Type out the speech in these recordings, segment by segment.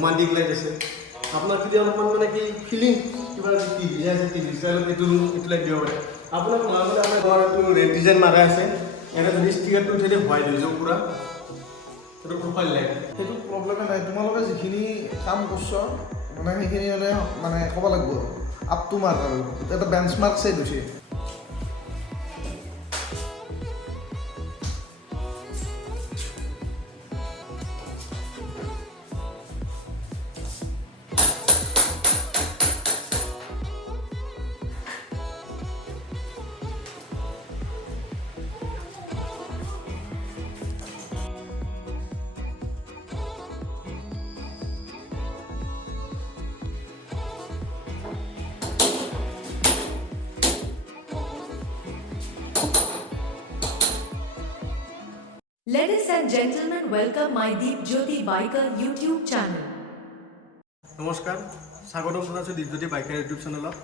Romantic light আছে আপোনাৰ যদি অলপমান মানে কি ফিলিং কিবা টিভি আছে টিভি ষ্টাইলত এইটো লাইট দিব পাৰে আপোনাক নহ'লে আমাৰ ঘৰটো ৰেড ডিজাইন মাৰা আছে এনে যদি ষ্টিকাৰটো উঠে দিয়ে হোৱাইট হৈ যাব পুৰা সেইটো প্ৰফাইল লাইট সেইটো প্ৰব্লেমে নাই তোমালোকে যিখিনি কাম কৰিছ মানে সেইখিনি হ'লে মানে ক'ব লাগিব আপ টু মাৰ্ক আৰু এটা বেঞ্চ মাৰ্ক ছেট হৈছে Ladies and gentlemen, welcome my Deep Jyoti Biker YouTube channel. নমস্কাৰ স্বাগতম জনাইছোঁ দীপজ্যোতি বাইকাৰ ইউটিউব চেনেলত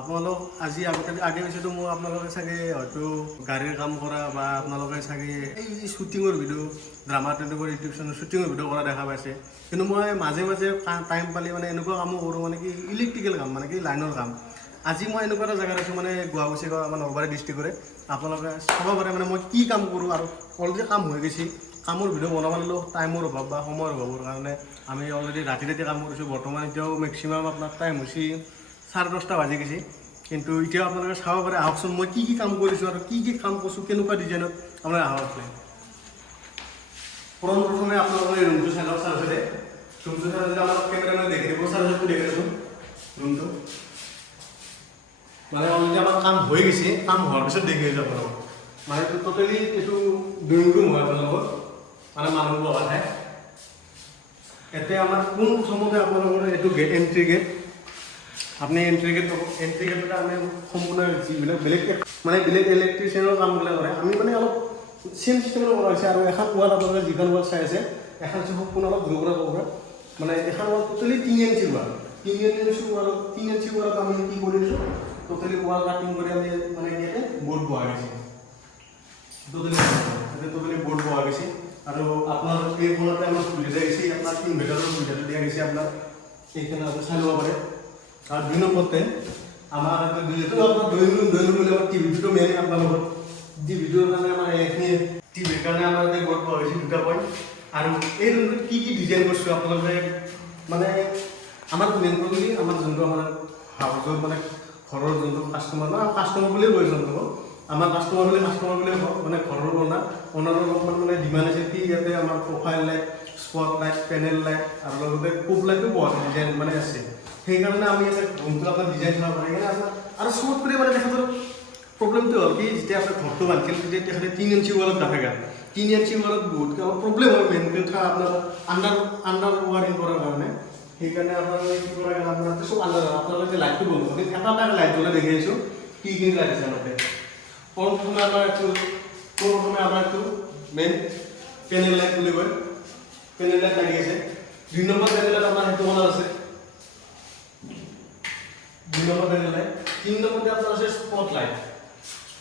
আপোনালোক আজি আগে পিছতো মই আপোনালোকে চাগে হয়তো গাড়ীৰ কাম কৰা বা আপোনালোকে চাগে এই শ্বুটিঙৰ ভিডিঅ' ড্ৰামা তেনেকুৱা ইউটিউব চেনেল শ্বুটিঙৰ ভিডিঅ' কৰা দেখা পাইছে কিন্তু মই মাজে মাজে টাইম পালে মানে এনেকুৱা কামো কৰোঁ মানে কি ইলেক্ট্ৰিকেল কাম মানে কি লাইনৰ কাম আজি মই এনেকুৱা এটা জেগাত আছোঁ মানে গুৱাহাটী আমাৰ নলবাৰী ডিষ্ট্ৰিক্টৰে আপোনালোকে চাব পাৰে মানে মই কি কাম কৰোঁ আৰু অলৰেডি কাম হৈ গৈছে কামৰ ভিডিঅ' বনাব লাগিলেও টাইমৰ অভাৱ বা সময়ৰ অভাৱৰ কাৰণে আমি অলৰেডি ৰাতি কাম কৰিছোঁ বৰ্তমান এতিয়াও মেক্সিমাম আপোনাৰ টাইম হৈছে 10:30 বাজি গৈছে কিন্তু এতিয়াও আপোনালোকে চাব পাৰে আহকচোন মই কি কাম কৰিছোঁ আৰু কি কাম কৰিছোঁ কেনেকুৱা ডিজাইনত আপোনালোকে আহক প্ৰথমে আপোনালোকে ৰুমটো চাই লওক চাৰ্জতে ৰুমটো চাৰ্জতে আমাৰ কেমেৰামেন দেখি দিব চাৰ্জটো দেখি দিছোঁ ৰুমটো মানে অলৰেডি আমাৰ কাম হৈ গৈছে কাম হোৱাৰ পিছত দেখি আহিছোঁ আপোনালোকক মানে এইটো টোটেলি এইটো ড্ৰয়িং ৰুম হয় আপোনালোকৰ মানে মানুহ বহা ঠাই এতিয়া আমাৰ কোন প্ৰথমতে আপোনালোকৰ এইটো গেট এণ্ট্ৰি গেট আপুনি এণ্ট্ৰি গেটত আমি সম্পূৰ্ণ যিবিলাক বেলেগ মানে বেলেগ ইলেক্ট্ৰিচিয়ানৰ কামবিলাক কৰে আমি মানে অলপ চেম চিষ্টেমত কৰা হৈছে আৰু এখন ৱাল আপোনালোকে যিখন ৱাল চাই আছে এখন সম্পূৰ্ণ অলপ দূৰৰ পৰা ক'ব মানে এখন wall totally 3 inch wall 3 inch ৱালত আমি কি কৰি দিছোঁ টোটেলি ৱাল কাটিং কৰি আমি মানে ইয়াতে বোৰ্ড বহাই দিছোঁ টোটেলি বোৰ্ড বহাই গৈছে আৰু আপোনাৰ এই ফোনতে আমাৰ সুবিধা দিছে আপোনাৰ ইনভাৰ্টাৰৰ সুবিধাটো দিয়া গৈছে আপোনাৰ এইখানে আপুনি চাই ল'ব পাৰে আৰু 2 নম্বৰতে আমাৰ যিহেতু আপোনাৰ ড্ৰয়িং ৰুম বুলি আমাৰ টিভিটো মেইন আপোনালোকৰ টিভিটোৰ কাৰণে আমাৰ এইখিনি টিভিৰ কাৰণে আমাৰ এই বোৰ্ড বহা হৈছে 2টা পইণ্ট আৰু এই ৰুমটোত কি ডিজাইন কৰিছোঁ আপোনালোকে মানে আমাৰ মেইন প্ৰব্লেম আমাৰ যোনটো আমাৰ হাউচৰ মানে ঘৰৰ যোনটো কাষ্টমাৰ বুলিয়ে কৈছোঁ আপোনালোকক আমাৰ কাষ্টমাৰ বুলি মানে ঘৰৰ অনাৰৰ অলপমান মানে ডিমাণ্ড আছে কি ইয়াতে আমাৰ profile light spot light panel light আৰু লগতে কোব লাইটো পোৱা ডিজাইন মানে আছে সেইকাৰণে আমি ইয়াতে ৰুমটো আপোনাৰ ডিজাইন চাব পাৰি সেইকাৰণে আপোনাৰ আৰু চবত কৰি মানে তেখেতৰ প্ৰব্লেমটো হ'ল কি যেতিয়া আপোনাৰ ঘৰটো বান্ধিছিল তেতিয়া তেখেতে 3 ইঞ্চি ৱালত নাথাকে 3 ইঞ্চি ৱালত বহুত প্ৰব্লেম হয় মেইন কথা আপোনাৰ আণ্ডাৰ ৱাৰিং কৰাৰ কাৰণে সেইকাৰণে আপোনালোকে কি কৰা গ'ল আপোনাৰ চব আণ্ডাৰ আপোনালোকে লাইটটো বন্ধ কৰি এটা লাইট জ্বলাই দেখি আহিছোঁ কি লাইট আছে আমাতে প্ৰথমে আমাৰ এইটো মেইন পেনেল লাইট বুলি কয় পেনেল লাইট লাগি আছে 2 নম্বৰ পেনেল লাইট আপোনাৰ সেইটো মনত আছে 2 নম্বৰ পেনেল লাইট 3 নম্বৰতে আপোনাৰ আছে স্পট লাইট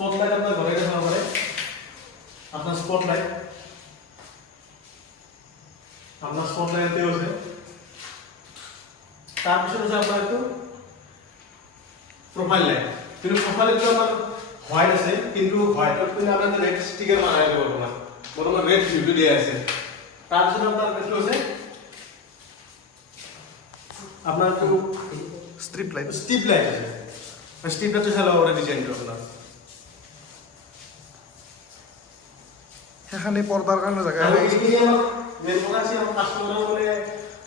আপোনাৰ ঘৰে চাব পাৰে আপোনাৰ স্পট লাইট আছে তাৰপিছত আছে আপোনাৰ এইটো প্ৰফাইল লাইট কিন্তু প্ৰফাইল লাইটটো আমাৰ হোৱাইট আছে কিন্তু হোৱাইটত কিন্তু আমাৰ ৰেড ষ্টিকাৰ মাৰা আছে বৰ্তমান ৰেড ভিউটো দিয়া আছে তাৰপিছত আপোনাৰ এইটো আছে আপোনাৰ এইটো ষ্ট্ৰিপ লাইট আছে ষ্ট্ৰিপ লাইটটো চাই ল'ব পাৰে ডিজাইনটো আপোনাৰ সেইখানে পৰ্দাৰ কাৰণে জেগা আৰু এইখিনি আমাৰ মেইন কথা আছে আমাৰ কাষ্টমাৰৰ মানে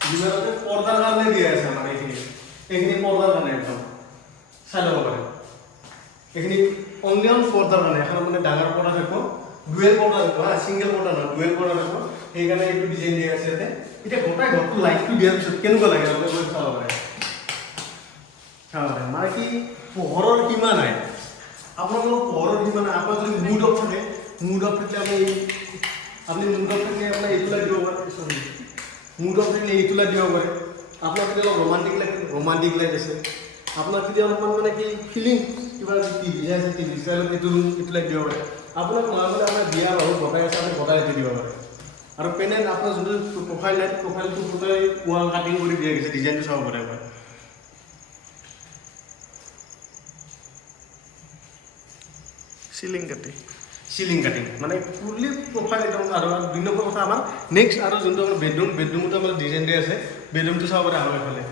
যিবিলাকে পৰ্দাৰ কাৰণে দিয়া আছে আমাৰ এইখিনি পৰ্দাৰ কাৰণে একদম চাই ল'ব পাৰে এইখিনি অনলি পৰ্দাৰ কাৰণে এখন মানে ডাঙৰ পৰ্দা থাকিব ডুৱেল পৰ্দা থাকিব ছিংগল পৰ্দা নহয় ডুৱেল পৰ্দা থাকিব সেইকাৰণে এইটো ডিজাইন দিয়া আছে ইয়াতে এতিয়া গোটাই ঘৰটো লাইটটো দিয়াৰ পিছত কেনেকুৱা লাগে আপোনালোকে চাব পাৰে মানে কি পোহৰৰ সীমা নাই আপোনালোকৰ পোহৰৰ সীমা নাই আপোনাৰ যদি মুড অফ থাকে আপুনি মুড অফ থাকিলে আপোনাৰ এইটো লাইট দিব পাৰে মুড অফ থাকিলে এইটো লাইট দিব পাৰে আপোনাৰ যদি অলপ ৰোমান্টিক লাইট আছে আপোনাৰ যদি অলপমান মানে কি ফিলিং কিবা টিভি আছে টিভি ষ্টাইলত এইটো লাইট দিব পাৰে আপোনাক নহ'লে আপোনাৰ বিয়া বাৰু বটাই আছে আপুনি বটাই দিব পাৰে আৰু পেনেল আপোনাৰ যোনটো প্ৰফাইল লাইট প্ৰফাইলটো গোটেই ৱাল কাটিং কৰি দিয়া গৈছে ডিজাইনটো চাব পাৰে এবাৰ চিলিং কাটিং মানে ফুলি প্ৰফাইল একদম আৰু 2 নম্বৰ কথা আমাৰ নেক্সট আৰু যোনটো আমাৰ বেডৰুমটো আমাৰ ডিজাইন দিয়া আছে বেডৰুমটো চাব পাৰে আমাৰ এফালে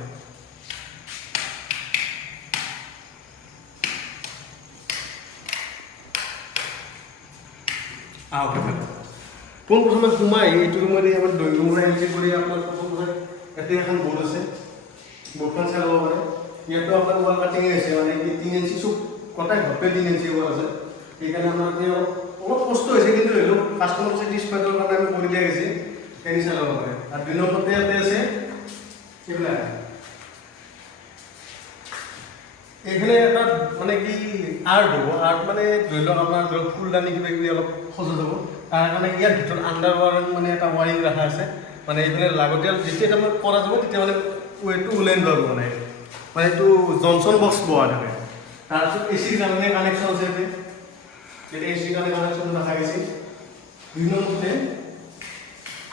পোনপ্ৰথমে সোমাই এইটো ৰুমত আমাৰ ড্ৰয়িং ৰুম আহিছে কৰি আপোনাৰ প্ৰথমতে ইয়াতে এখন বৰ্ড আছে বৰ্ডখন চাই ল'ব পাৰে ইয়াতো আপোনাৰ ৱাল কাটিং আছে মানে 3 ইঞ্চি চব কটাই ঘপে 3 ইঞ্চি ৱাল আছে সেইকাৰণে আমাৰ অলপ কষ্ট হৈছে কিন্তু হ'লেও কাষ্টমাৰ ছেটিছফাইডৰ কাৰণে আমি কৰি দিয়া গৈছে সেইখিনি চাই ল'ব পাৰে আৰু 2 নম্বৰতে ইয়াতে আছে এইবিলাক এইখানে এটা মানে কি আৰ্ট হ'ব আৰ্ট মানে ধৰি লওক আপোনাৰ ধৰক ফুলদানি কিবা কিবি অলপ সজা যাব তাৰ কাৰণে ইয়াৰ ভিতৰত আণ্ডাৰ ৱাৰিং মানে এটা ৱাৰিং ৰখা আছে মানে এইফালে লাগতিয়াল যেতিয়া এটা কৰা যাব তেতিয়া মানে ৱেটটো ওলাই যাব মানে এইটো জনচন বক্স পোৱা থাকে তাৰপিছত এচিৰ কাৰণে কানেকশ্যন আছে ইয়াতে এচিৰ কাৰণে কানেকশ্যন ৰখা গৈছে 2 নম্বৰতে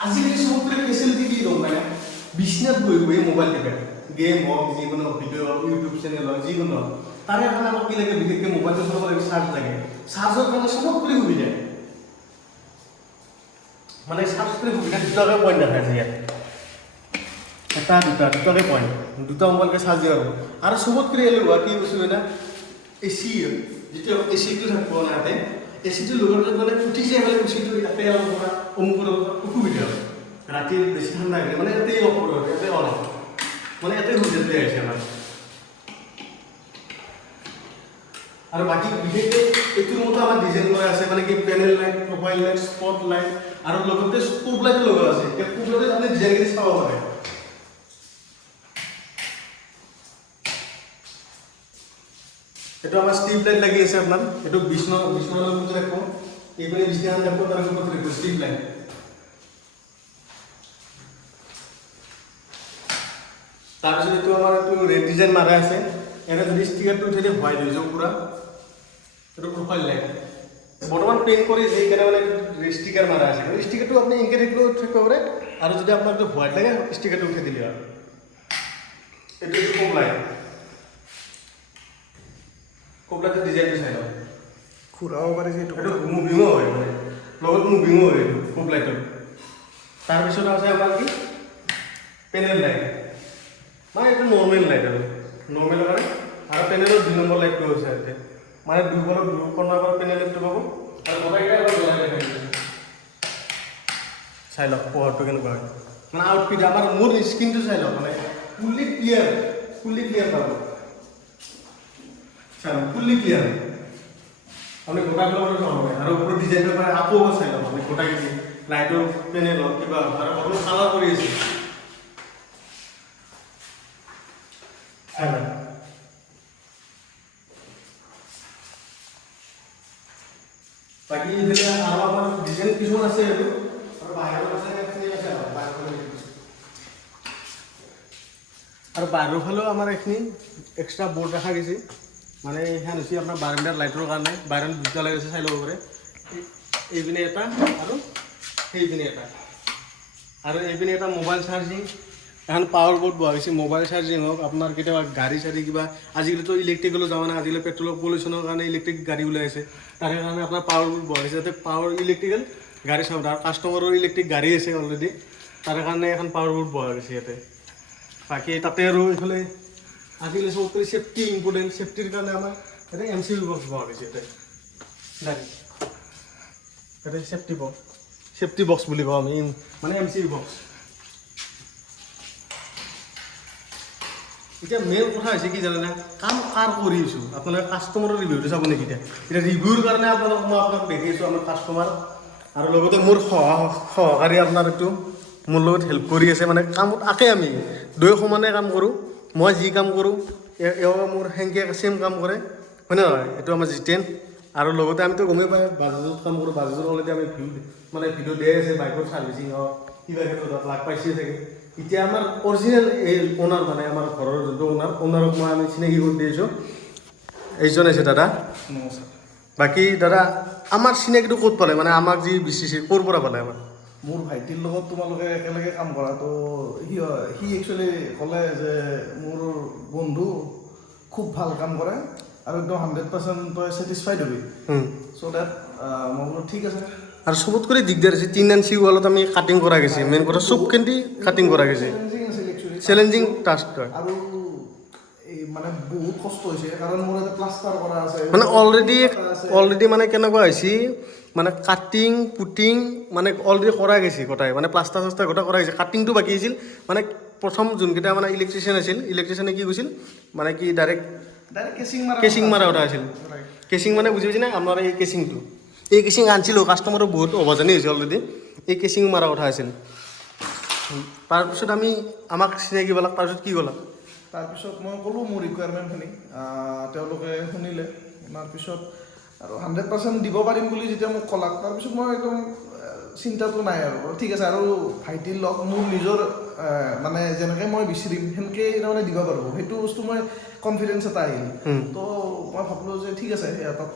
আজিকালি চবৰে ফেচিলিটি কি গম পায় বিছনাত বহি মোবাইল টিপে গেম হওক যিকোনো ভিডিঅ' হওক ইউটিউব চেনেল হওক যিকোনো তাৰে কাৰণে আমাক কি লাগে বিশেষকৈ মোবাইলটো চলাব লাগে চাৰ্জ লাগে চাৰ্জৰ কাৰণে চব কৰি সুবিধা মানে চাৰ্জ কৰি সুবিধা 2টাকৈ পইণ্ট দেখা আছে ইয়াত এটা 2টাকৈ পইণ্ট 2টা মোবাইলকে চাৰ্জ দিব আৰু চবতকৈ এলেহুৱা কি বস্তু এটা এচি যেতিয়া এচিটো থাকিব না ইয়াতে এচিটো লগত মানে উঠি যায় মানে এচিটো ইয়াতে অলপ পৰা অমুকৰ অসুবিধা হয় ৰাতি বেছি ঠাণ্ডা লাগে মানে ইয়াতে অসুবিধা হয় ইয়াতে অলপ মানে ইয়াতে সুবিধা দিয়া হৈছে আমাৰ আৰু বাকী বিশেষকৈ এইটো মতে আমাৰ ডিজাইন কৰা আছে মানে কি panel light profile light spot light আৰু লগতে স্কোপ লাইটো লগোৱা আছে এতিয়া স্কোপ লাইটত আপুনি ডিজাইনখিনি চাব পাৰে এইটো আমাৰ ষ্ট্ৰিপ লাইট লাগি আছে আপোনাৰ এইটো বিষ্ণু লগত ৰাখব এইপিনে বিষ্ণু ৰাখব তাৰ ওপৰত ৰাখব ষ্ট্ৰিপ লাইট তাৰপিছত এইটো আমাৰ এইটো ৰেড ডিজাইন মাৰা আছে এনে যদি ষ্টিকাৰটো উঠাই দিয়ে হোৱাইট হৈ যাব পুৰা এইটো প্ৰফাইল লাইট বৰ্তমান পেইণ্ট কৰি সেইকাৰণে মানে ষ্টিকাৰ মাৰা আছে ষ্টিকাৰটো আপুনি এনেকৈ থাকিলেও থাকিব পাৰে আৰু যদি আপোনাক এইটো হোৱাইট লাগে ষ্টিকাৰটো উঠাই দিলে আৰু এইটো স্কোপ লাইট কোবলাতে ডিজাইনটো চাই লওক ঘূৰাব পাৰিছে এইটো মুভিঙো হয় মানে লগত মুভিঙো হয় এইটো কোব লাইটত তাৰপিছত আছে আমাৰ কি পেনেল লাইট মানে এইটো নৰ্মেল লাইট আৰু নৰ্মেল কাৰণে আৰু পেনেলৰ 2 নম্বৰ লাইটটো হৈছে ইয়াতে মানে দুকৰ্ণৰ পৰা পেনেল লাইটটো পাব আৰু গোটাইকেইটা এবাৰ জ্বলাই দেখাইছে চাই লওক পোহৰটো কেনেকুৱা হয় মানে আউটফিট আমাৰ মোৰ স্কিনটো চাই লওক মানে ফুল্লি ক্লিয়াৰ পাব ফুল্লি ক্লিয়াৰ আপুনি গোটা পেলাবলৈ চাব পাৰে আৰু ওপৰত ডিজাইনটো পাৰে আকৌ চাই লওক আপুনি গোটাই কিনি লাইটৰ পেনেল হওক কিবা আৰু সকলো কালাৰ কৰি আছে বাকী এইফালে আৰু আমাৰ ডিজাইন কিছুমান আছে আৰু বাহিৰত আছে আৰু বাহিৰৰ ফালেও আমাৰ এইখিনি এক্সট্ৰা বৰ্ড ৰখা গৈছে মানে এইখন হৈছে আপোনাৰ বাৰাণ্ডাৰ লাইটৰ কাৰণে বাৰাণ্ডাত 2টা লাইট আছে চাই ল'ব পাৰে এইপিনে এটা আৰু সেইপিনে এটা আৰু এইপিনে এটা মোবাইল চাৰ্জিং এখন পাৱাৰ বোৰ্ড বহা হৈছে মোবাইল চাৰ্জিং হওক আপোনাৰ কেতিয়াবা গাড়ী চাড়ী কিবা আজিকালিতো ইলেক্ট্ৰিকেলো যাৱা নাই আজিকালি পেট্ৰলৰ পলিউশ্যনৰ কাৰণে ইলেক্ট্ৰিক গাড়ী ওলাই আছে তাৰে কাৰণে আপোনাৰ পাৱাৰ বোৰ্ড বহা হৈছে যাতে পাৱাৰ ইলেক্ট্ৰিকেল গাড়ী চাব আৰু কাষ্টমাৰৰ ইলেক্ট্ৰিক গাড়ী আছে অলৰেডি তাৰে কাৰণে এখন পাৱাৰ বোৰ্ড বহা গৈছে ইয়াতে বাকী তাতে আৰু এইফালে আজিকালি চবতকৈ চেফটি ইম্পৰ্টেণ্ট চেফটিৰ কাৰণে আমাৰ ইয়াতে MCB বক্স বহা গৈছে ইয়াতে চেফটি বক্স বুলি কওঁ আমি মানে MCB বক্স এতিয়া মেইন কথা হৈছে কি জানে কাম কাৰ কৰি আছোঁ আপোনালোকে কাষ্টমাৰৰ ৰিভিউটো চাব নেকি এতিয়া ৰিভিউৰ কাৰণে মই আপোনাক দেখি আছোঁ আমাৰ কাষ্টমাৰ আৰু লগতে মোৰ সহকাৰী আপোনাৰ এইটো মোৰ লগত হেল্প কৰি আছে মানে কামত আকে আমি 2 সমানে কাম কৰোঁ মই যি কাম কৰোঁ এওঁ মোৰ সেনেকৈ চেম কাম কৰে হয় নহয় এইটো আমাৰ জিতেন আৰু লগতে আমিতো গমেই পাই বাজাজত কাম কৰোঁ বাজাজত অলৰেডি আমি ভিডিঅ' দিয়াই আছে বাইকৰ ছাৰ্ভিচিং হওক কিবা ক্ষেত্ৰত লাগ পাইছে চাগে এতিয়া আমাৰ অৰিজিনেল এই অ'নাৰ মানে আমাৰ ঘৰৰ যোনটো অ'নাৰক মই আমি চিনাকি কৰি দিছোঁ এইজন আছে দাদা নমস্কাৰ বাকী দাদা আমাৰ চিনাকিটো ক'ত পালে মানে আমাক যি বিচিছে ক'ৰ পৰা পালে আমাৰ মোৰ ভাইটিৰ লগত তোমালোকে একেলগে কাম কৰা তো সি একচুৱেলি ক'লে যে মোৰ বন্ধু খুব ভাল কাম কৰে আৰু একদম 100% তই ছেটিছফাইড হ'বি চ' ডেট মই বোলো ঠিক আছে। আৰু চবত কৰি দিগদাৰ হৈছে 3 ইঞ্চি ৱালত আমি কাটিং কৰা গৈছে মেইন কথা চব কিন্তু কাটিং কৰা গৈছে চেলেঞ্জিং আছিল একচুৱেলি চেলেঞ্জিং টাস্ক হয় আৰু এই মানে বহুত কষ্ট হৈছে কাৰণ মোৰ এটা প্লাষ্টাৰ কৰা আছে মানে অলৰেডি মানে কেনেকুৱা হৈছে মানে কাটিং পুটিং মানে অলৰেডি কৰা গৈছে গোটাই মানে প্লাষ্টাৰ চাষ্টাৰ গোটা কৰা গৈছে কাটিংটো বাকী আছিল মানে প্ৰথম যোনকেইটা মানে ইলেক্ট্ৰিচিয়ান আছিল ইলেক্ট্ৰিচিয়ানে কি কৈছিল মানে কি ডাইৰেক্ট কেচিং মাৰা কথা আছিল কেচিং মানে বুজি পাইছে না আমাৰ এই কেচিংটো এই কেচিং আনিছিলোঁ কাষ্টমাৰো বহুত অভাজানি হৈছে অলৰেডি এই কেচিং মাৰা কথা আছিল তাৰপিছত আমাক চিনাকি পালাক তাৰপিছত কি ক'লা তাৰপিছত মই ক'লোঁ মোৰ ৰিকুৱাৰমেণ্টখিনি তেওঁলোকে শুনিলে শুনাৰ পিছত আৰু 100% দিব পাৰিম বুলি যেতিয়া মোক ক'লাক তাৰপিছত মই একদম চিন্তাটো নাই আৰু ঠিক আছে আৰু ভাইটিৰ লগ মোৰ নিজৰ মানে যেনেকৈ মই বিচাৰিম সেনেকৈ তাৰমানে দিব পাৰিব সেইটো বস্তু মই কনফিডেঞ্চ এটা আহিল তো মই ভাবিলোঁ যে ঠিক আছে সিহঁতক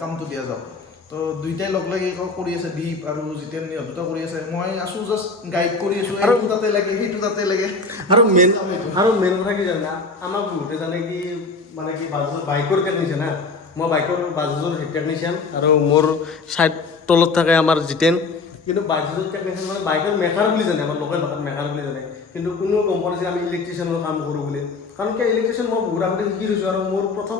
কামটো দিয়া যাওক তো দুইটাই লগ লাগি কৰি আছে দীপ আৰু জিতেন দুটা কৰি আছে মই আছোঁ জাষ্ট গাইড কৰি আছোঁ এইটো তাতে লাগে সেইটো তাতে লাগে আৰু মেইন কথা কি জানা আমাক বহুতে জানে কি মানে কি বাইকৰ টেকনিচিয়ান হা মই বাইকৰ বাজাজৰ টেকনিচিয়ান আৰু মোৰ ছাইড তলত থাকে আমাৰ জিতেন কিন্তু বাজাজৰ টেকনিচিয়ান মানে বাইকৰ মেকাৰ বুলি জানে আমাৰ লোকেল ভাষাত মেকাৰ বুলি জানে কিন্তু কোনো গম পোৱা নাছিল আমি ইলেক্ট্ৰিচিয়ানৰ কাম কৰোঁ বুলি কাৰণ কি ইলেক্ট্ৰিচিয়ান মই বহুত আগতে শিকি লৈছোঁ আৰু মোৰ প্ৰথম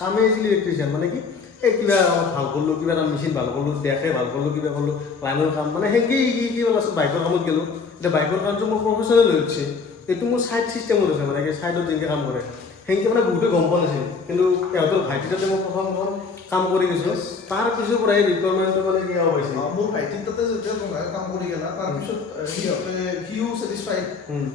কামেই আছিল ইলেক্ট্ৰিচিয়ান মানে কি এই কিবা ভাল কৰিলোঁ কিবা এটা মেচিন ভাল কৰিলোঁ দেখে ভাল কৰিলোঁ কিবা কৰিলোঁ লাইনৰ কাম মানে সেনেকেই শিকি পেলাইছোঁ বাইকৰ কামত গ'লোঁ এতিয়া বাইকৰ কামটো মোৰ প্ৰফেচনেল হৈ উঠিছে এইটো মোৰ ছাইড ছিষ্টেমত আছে মানে কি ছাইডত যেনেকৈ কাম কৰে সেনেকৈ মানে বহুতে গম পোৱা নাছিল কিন্তু সিহঁতৰ ভাইটিতে মই প্ৰথম কাম কৰি গৈছোঁ তাৰ পিছৰ পৰাই ৰিকুৱাৰমেণ্টটো মানে কি হ'ব পাইছে মোৰ ভাইটিৰ তাতে যেতিয়া কাম কৰি গ'লা তাৰপিছত সিও ছেটিছফাইড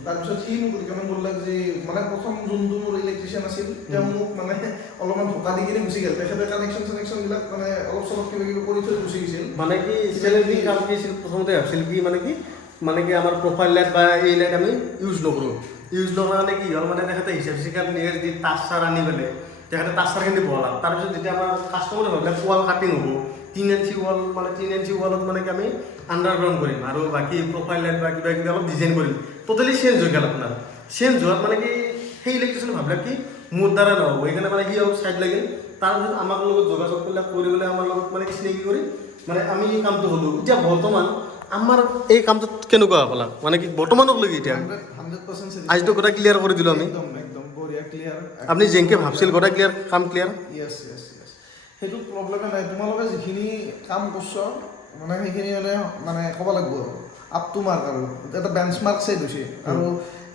তাৰপিছত সি মোক ৰিকমেণ্ড কৰিলে যে মানে প্ৰথম যোনটো মোৰ ইলেক্ট্ৰিচিয়ান আছিল তেওঁ মোক মানে অলপমান ধোকা দি কিনে গুচি গ'ল তেখেতে কানেকশ্যনবিলাক মানে অলপ চলপ কিবা কিবি কৰি থৈ গুচি গৈছিল মানে কি চেলেঞ্জিং কাম কি আছিল প্ৰথমতে ভাবিছিল কি মানে কি আমাৰ প্ৰফাইল লাইট বা এই লাইট আমি ইউজ নকৰোঁ ইউজ নকৰা মানে কি হ'ল মানে তেখেতে হিচাপ চিচাপ নিয়ে যদি তাঁৰ চাৰ আনি পেলাই তেখেতে তাঁৰ চাৰখিনি বহালাক তাৰপিছত যেতিয়া আমাৰ কাষ্টমাৰে ভাবিলে ৱাল কাটিং হ'ব 3 ইঞ্চি ৱাল মানে 3 ইঞ্চি ৱালত মানে কি আমি আণ্ডাৰগ্ৰাউণ্ড কৰিম আৰু বাকী প্ৰফাইল লাইট বা কিবা কিবি অলপ ডিজাইন কৰিম ট'টেলি চেঞ্জ হৈ গ'ল আপোনাৰ চেঞ্জ হোৱাত মানে কি সেই ইলেক্ট্ৰিচিয়ানে ভাবিলে কি মোৰ দ্বাৰা নহ'ব সেইকাৰণে মানে সি অলপ চাইড লাগিল তাৰপিছত আমাৰ লগত যোগাযোগবিলাক কৰি পেলাই আমাৰ লগত মানে চিনাকি কৰি মানে আমি এই কামটো হ'লোঁ এতিয়া বৰ্তমান আমাৰ এই কামটোত কেনেকুৱা হ'লা মানে কি বৰ্তমানকলৈকে এতিয়া 100% আজিতো গোটেই ক্লিয়াৰ কৰি দিলোঁ আমি একদম বঢ়িয়া ক্লিয়াৰ আপুনি যেনেকৈ ভাবছিল গোটেই ক্লিয়াৰ কাম ক্লিয়াৰ য়েছ সেইটো প্ৰব্লেমে নাই তোমালোকে যিখিনি কাম কৰিছ মানে সেইখিনি মানে ক'ব লাগিব আৰু আপ টু মাৰ্ক আৰু এটা বেঞ্চ মাৰ্ক ছেট হৈছে আৰু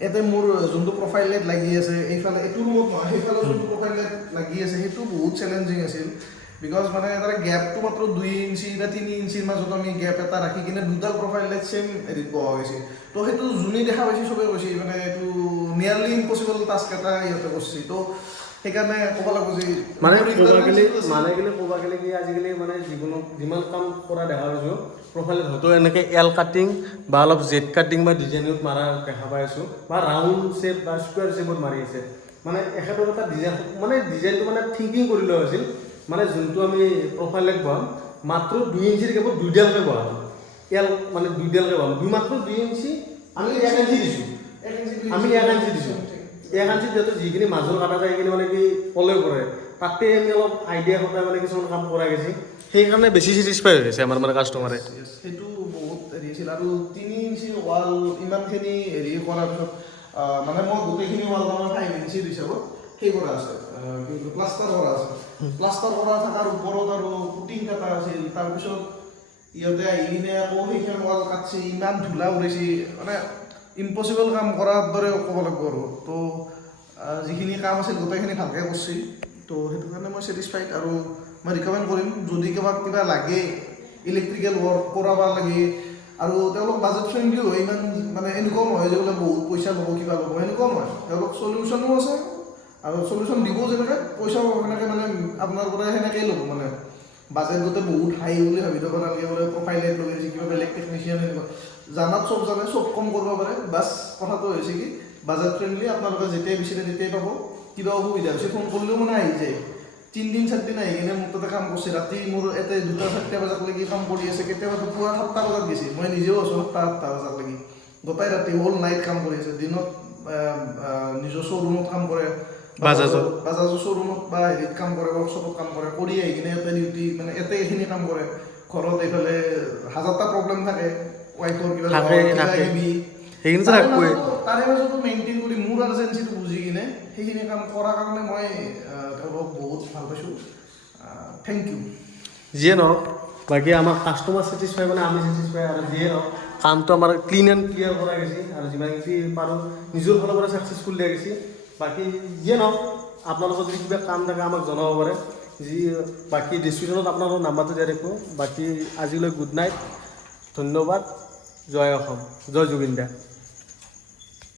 ইয়াতে মোৰ যোনটো প্ৰফাইল লাইট লাগি আছে এইফালে এইটো ৰুমত নহয় সেইফালে যোনটো প্ৰফাইল লাইট লাগি আছে সেইটো বহুত চেলেঞ্জিং আছিল বিকজ মানে তাৰে গেপটো মাত্ৰ 2 ইঞ্চি বা 3 ইঞ্চিৰ মাজত আমি গেপ এটা ৰাখি কিনে দুডাল প্ৰফাইল লাইট ছেম হেৰিত বহা গৈছে তো সেইটো যোনে দেখা পাইছে চবেই কৈছে মানে এইটো নিয়াৰলি ইম্পচিবল টাস্ক এটা ইহঁতে কৰিছে তো সেইকাৰণে ক'ব লাগিব যে মানে ক'ব গ'লে কি আজিকালি মানে যিমান কাম কৰা দেখা পাইছোঁ প্ৰফাইলত হয়তো এনেকৈ এল কাটিং বা অলপ জেড কাটিং বা ডিজাইনত মাৰা দেখা পাই আছোঁ বা ৰাউণ্ড শ্বেপ বা স্কুৱাৰ শ্বেপত মাৰি আছে মানে এখেতৰ এটা ডিজাইন মানে ডিজাইনটো মানে থিংকিং কৰি লোৱা হৈছিল মানে যোনটো আমি প্ৰফাইল লাইট বহাম মাত্ৰ 2 ইঞ্চিৰ কেৱল 2ডালকৈ বহাম এল মানে 2ডালকৈ বহাম মাত্ৰ 2 ইঞ্চি আমি 1 ইঞ্চি দিছোঁ আমি 1 ইঞ্চি দিছোঁ 1 ইঞ্চিত যিহেতু যিখিনি মাজৰ কাটা যায় সেইখিনি মানে কি পলে কৰে তাতে আমি অলপ আইডিয়া সদায় মানে কিছুমান কাম কৰা গৈছে সেইকাৰণে বেছি ছেটিছফাই হৈ গৈছে আমাৰ মানে কাষ্টমাৰে সেইটো বহুত হেৰি আছিল আৰু 3 ইঞ্চি ৱাল ইমানখিনি হেৰি কৰাৰ পিছত মানে মই গোটেইখিনি ৱাল আমাৰ 5 ইঞ্চিৰ হিচাপত সেই কৰা আছে কিন্তু প্লাষ্টাৰ কৰা আছে প্লাষ্টাৰ কৰা থকাৰ ওপৰত আৰু পুটিং কটা আছিল তাৰপিছত ইহঁতে আহি কিনে আকৌ সেইখন ৱাল কাটছে ইমান ধূলা উৰাইছে মানে ইম্পচিবল কাম কৰাৰ দৰে ক'ব লাগিব আৰু তো যিখিনি কাম আছিল গোটেইখিনি ভালকৈ কৰিছে তো সেইটো কাৰণে মই ছেটিছফাইড আৰু মই ৰিকমেণ্ড কৰিম যদি কিবা লাগে ইলেক্ট্ৰিকেল ৱৰ্ক কৰাব লাগে আৰু তেওঁলোক বাজেট ফ্ৰেণ্ডলি হয় ইমান মানে এনেকুৱাও নহয় যে বোলে বহুত পইচা ল'ব কিবা ল'ব এনেকুৱাও নহয় তেওঁলোক চলিউশ্যনো আছে আৰু চলিউশ্যন দিব যেনেকৈ পইচাও সেনেকৈ মানে আপোনাৰ পৰা সেনেকৈয়ে ল'ব মানে বাজেট গোটেই বহুত হাই বুলি ভাবি থ'ব নালাগে বোলে প্ৰফাইল লাইট লগাইছে কিবা বেলেগ টেকনিচিয়ান এনেকুৱা জানাত চব জানে চব কম কৰিব পাৰে বাছ কথাটো হৈছে কি বাজেট ফ্ৰেণ্ডলি আপোনালোকে যেতিয়াই বিচাৰে তেতিয়াই পাব কিবা অসুবিধা হৈছে ফোন কৰিলেও মানে আহি যায় 3 4 দিন আহি কিনে মোৰ তাতে কাম কৰিছে ৰাতি মোৰ এতে 2-4 বজালৈকে কাম কৰি আছে কেতিয়াবাতো পুৱা 7টা বজাত গৈছে মই নিজেও আছোঁ 7টা বজালৈকে গোটেই ৰাতি হোল নাইট কাম কৰি আছে দিনত নিজৰ শ্ব'ৰুমত কাম কৰে বাজাজৰ শ্ব'ৰুমত বা হেৰিত কাম কৰে ৱৰ্কশ্বপত কাম কৰে কৰি আহি কিনে ইয়াতে ডিউটি মানে ইয়াতে এইখিনি কাম কৰে ঘৰত এইফালে হাজাৰটা প্ৰব্লেম থাকে ৱাইফৰ কিবা তাৰে মাজতো মেইনটেইন কৰি মোৰ আৰ্জেঞ্চিটো বুজি কিনে সেইখিনি কাম কৰাৰ কাৰণে মই তেওঁলোকক বহুত ভাল পাইছোঁ থেংক ইউ যিয়ে নহওক বাকী আমাৰ কাষ্টমাৰ ছেটিছফাই মানে আমি ছেটিছফাই আৰু যিয়ে নহওক কামটো আমাৰ ক্লিন এণ্ড ক্লিয়াৰ কৰা গৈছে আৰু যিমানখিনি পাৰোঁ নিজৰ ফালৰ পৰা ছাকচেছফুল দিয়া গৈছে বাকী যিয়ে নহওক আপোনালোকৰ যদি কিবা কাম থাকে আমাক জনাব পাৰে বাকী ডিছক্ৰিপশ্যনত আপোনালোকৰ নাম্বাৰটো দিয়া থাকিব বাকী আজিলৈ গুড নাইট ধন্যবাদ জয় অসম জয় জুবিন দা